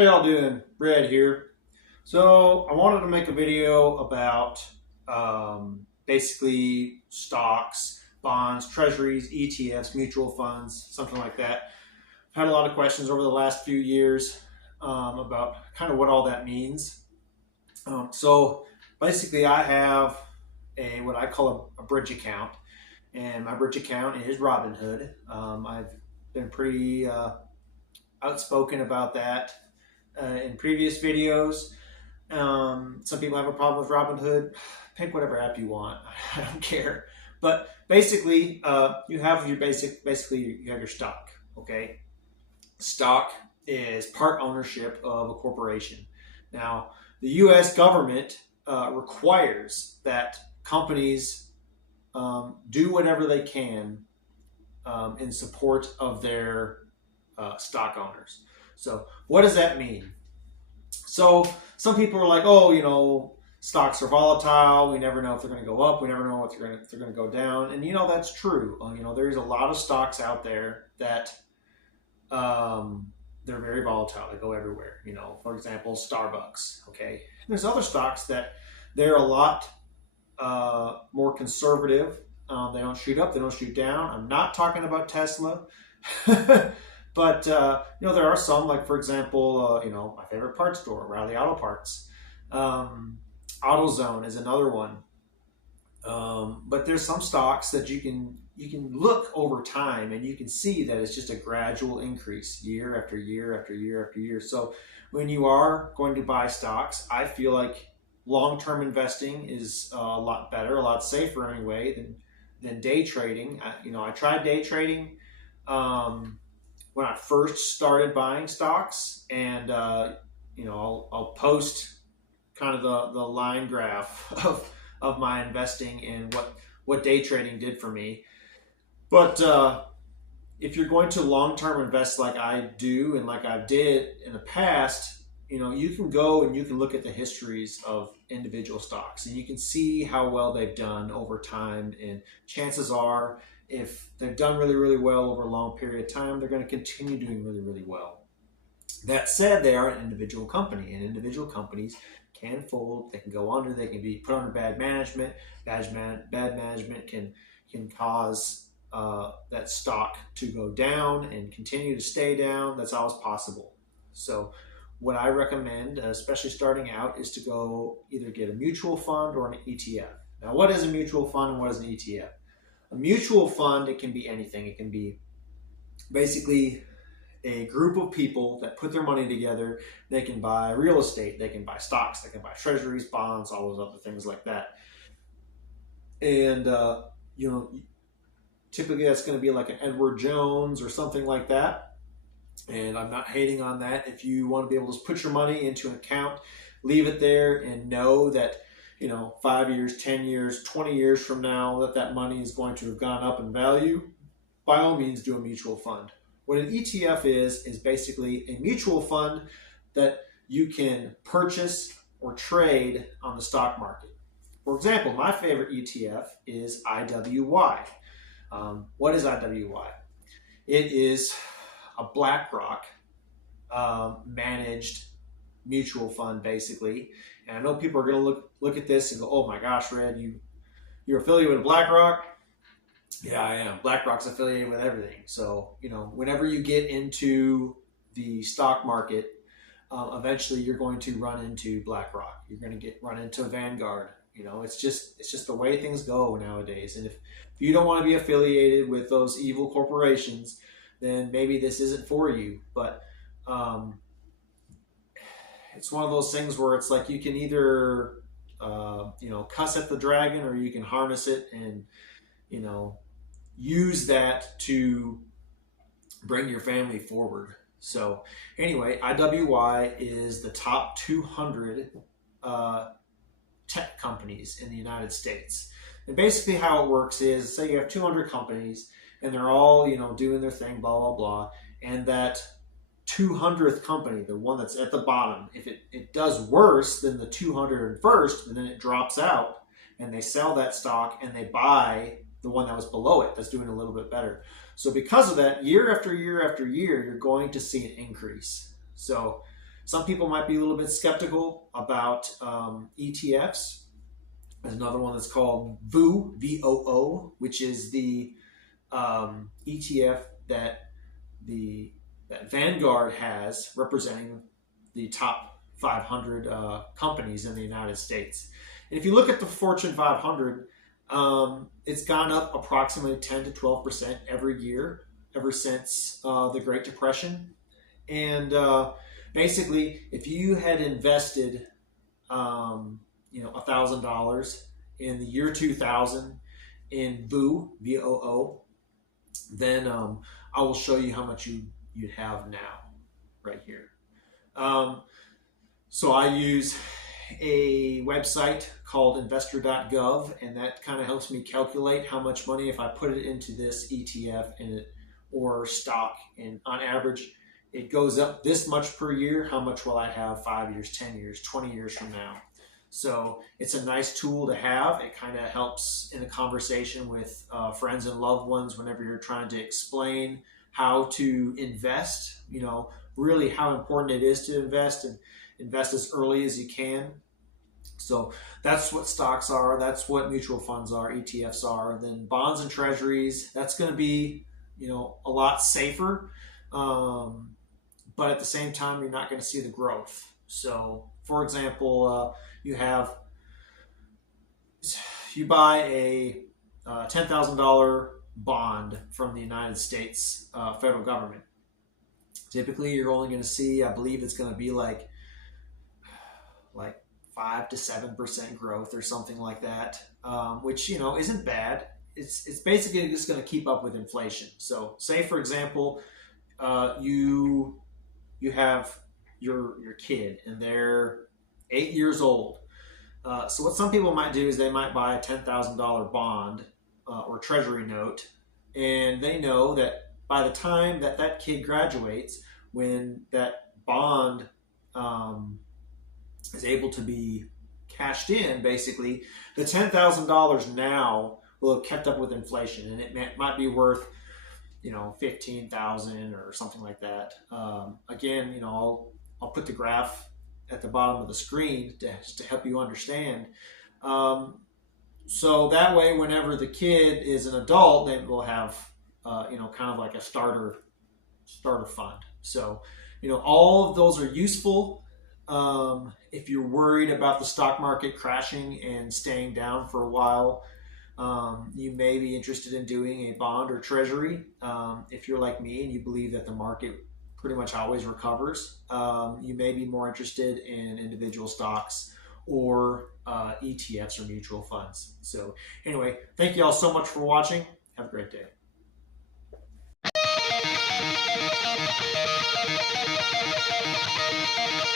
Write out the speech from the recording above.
How y'all doing? Red here. So I wanted to make a video about basically stocks, bonds, treasuries, ETFs, mutual funds, something like that. I've had a lot of questions over the last few years about kind of what all that means. So basically, I have a what I call a bridge account, and my bridge account is Robinhood. I've been pretty outspoken about that in previous videos. Some people have a problem with Robinhood. Pick whatever app you want. I don't care. But basically, you have your basically you have your stock. Okay, stock is part ownership of a corporation. Now, the U.S. government requires that companies do whatever they can in support of their stock owners. So, what does that mean? So some people are like, oh, stocks are volatile. We never know if they're going to go up. We never know if they're going to go down. And that's true. There's a lot of stocks out there that they're very volatile. They go everywhere. For example, Starbucks. Okay. And there's other stocks that they're a lot more conservative. They don't shoot up. They don't shoot down. I'm not talking about Tesla. But there are some, like for example, my favorite parts store, Riley Auto Parts. AutoZone is another one. But there's some stocks that you can look over time and you can see that it's just a gradual increase year after year after year after year. So when you are going to buy stocks, I feel like long-term investing is a lot better, a lot safer anyway than day trading. I tried day trading when I first started buying stocks, and I'll post kind of the line graph of my investing and what day trading did for me. But if you're going to long-term invest like I do and like I did in the past, you can go and you can look at the histories of individual stocks and you can see how well they've done over time. And chances are, if they've done really, really well over a long period of time, they're going to continue doing really, really well. That said, they are an individual company, and individual companies can fold, they can go under, they can be put under bad management. Bad management can cause that stock to go down and continue to stay down. That's always possible. So what I recommend, especially starting out, is to go either get a mutual fund or an ETF. Now, what is a mutual fund and what is an ETF? A mutual fund, it can be anything. It can be basically a group of people that put their money together. They can buy real estate, they can buy stocks, they can buy treasuries, bonds, all those other things like that. And, typically that's going to be like an Edward Jones or something like that. And I'm not hating on that. If you want to be able to put your money into an account, leave it there and know that 5 years, 10 years, 20 years from now that money is going to have gone up in value, by all means do a mutual fund. What an ETF is basically a mutual fund that you can purchase or trade on the stock market. For example, my favorite ETF is IWY. What is IWY? It is a BlackRock managed mutual fund, basically. And I know people are going to look at this and go, oh my gosh, Red, you're affiliated with BlackRock? Yeah, I am. BlackRock's affiliated with everything. So, whenever you get into the stock market, eventually you're going to run into BlackRock. You're going to run into Vanguard. It's just the way things go nowadays. And if you don't want to be affiliated with those evil corporations, then maybe this isn't for you. But it's one of those things where it's like you can either cuss at the dragon, or you can harness it and use that to bring your family forward. So anyway, IWY is the top 200 tech companies in the United States. And basically how it works is, say you have 200 companies and they're all doing their thing, blah blah blah, and that 200th company, the one that's at the bottom, if it does worse than the 201st, and then it drops out, and they sell that stock and they buy the one that was below it that's doing a little bit better. So because of that, year after year after year, you're going to see an increase. So Some people might be a little bit skeptical about ETFs. There's another one that's called VOO, VOO, which is the ETF that Vanguard has, representing the top 500 companies in the United States. And if you look at the Fortune 500, it's gone up approximately 10 to 12% every year ever since the Great Depression. And basically, if you had invested, $1,000 in the year 2000 in VOO, VOO, then I will show you how much you'd have now, right here. So I use a website called investor.gov, and that kind of helps me calculate how much money, if I put it into this ETF or stock, and on average it goes up this much per year, how much will I have 5 years, 10 years, 20 years from now? So it's a nice tool to have. It kind of helps in a conversation with friends and loved ones whenever you're trying to explain how to invest, really how important it is to invest, and invest as early as you can. So that's what stocks are. That's what mutual funds are, ETFs are. Then bonds and treasuries, that's going to be, a lot safer. But at the same time, you're not going to see the growth. So for example, you buy a $10,000 bond from the United States federal government. Typically, you're only going to see, I believe it's going to be like 5 to 7% growth or something like that, which isn't bad. It's basically just going to keep up with inflation. So, say for example, you have your kid and they're 8 years old. So what some people might do is they might buy a $10,000 bond or treasury note, and they know that by the time that kid graduates, when that bond is able to be cashed in, basically, the $10,000 now will have kept up with inflation, and it might be worth $15,000 or something like that. Again, I'll put the graph at the bottom of the screen to help you understand. So that way, whenever the kid is an adult, they will have kind of like a starter fund. So all of those are useful. If you're worried about the stock market crashing and staying down for a while, you may be interested in doing a bond or treasury. If you're like me and you believe that the market pretty much always recovers, you may be more interested in individual stocks or ETFs or mutual funds. So anyway, thank you all so much for watching. Have a great day.